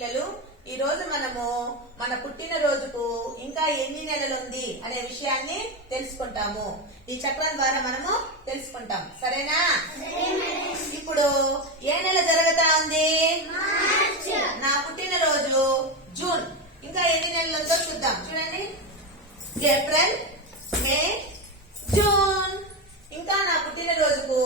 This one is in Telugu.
పిల్లలు ఈ రోజు మనము మన పుట్టిన రోజుకు ఇంకా ఎన్ని నెలలు ఉంది అనే విషయాన్ని తెలుసుకుంటాము. ఈ చక్రం ద్వారా మనము తెలుసుకుంటాం. సరేనా? ఇప్పుడు ఏ నెల జరుగుతా ఉంది? నా పుట్టినరోజు జూన్. ఇంకా ఎన్ని నెలలు ఉందో చూద్దాం. చూడండి. April May June. ఇంకా నా పుట్టిన రోజుకు